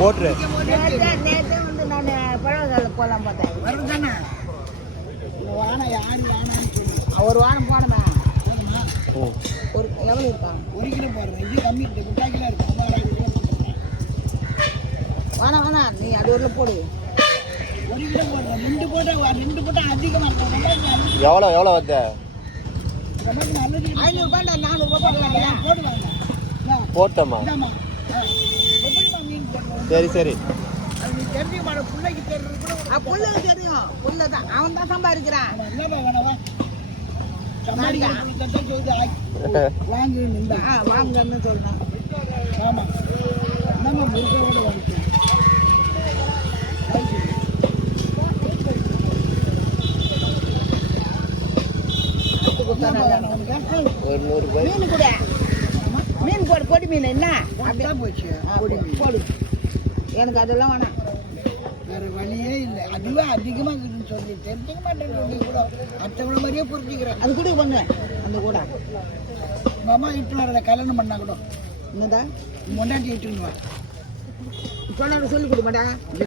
போட்டுரு. நேற்று வந்து நான் பழவதால போகலாம் பார்த்தேன். வரும் தானே வானம் யார் வானான்னு சொல்லி ஒரு வாரம் போனோமே. ம். ஒரு எவ்வளோ இருக்கான்? 1 கிலோ போடுறேன். இது கம்மி 3 கிலோ இருக்கும். 6 கிலோ போடுறேன். வேணாம் நீ அது ஒரு போடு. 1 கிலோ போடுறேன். 2 போட்டால் அதிகமாக இருக்கும். எவ்வளோ வருது? நமக்கு நல்லது 500 400 போடலாம். போடுவாங்க. போட்டோமா? இந்தாம்மா. எப்படிமா மீன் போடுறோம்? சரி சரி. அது நீ தெரிஞ்சுக்க மாட்டேன். பிள்ளைக்கு தெரிஞ்சது கூட புல்லுக்கு தெரியும். புல்லு தான் அவன் தான் சம்பாதிக்கிறான். என்னப்பா வேணவா சம்பாதிக்க செய்து வாங்கி நின்றா. வாங்கன்னு சொல்லணும். ஆமாம் நம்ம முருகையோட வாங்கிக்கணும். ஒரு 100 ரூபாய். மீன் கூட மீன் போடு. பொடி மீன் என்ன அப்படிதான் போச்சு. போடு. எனக்கு அதெல்லாம் வேணாம். வேற வழியே இல்லை. அதுவே அதிகமாக இருக்குன்னு சொல்லி தெரிஞ்சுக்க மாட்டேன்னு சொல்லி கூட அடுத்தவங்கள மாதிரியே புரிஞ்சுக்கிறேன். அது கூட பண்ணு. அந்த கூட உங்கள் அம்மா இட்டு வர கல்யாணம் பண்ணா கூட என்னதான் முன்னாடி இட்டுன்னு வா. இப்போ சொல்லிக் கொடுக்க மாட்டேன்.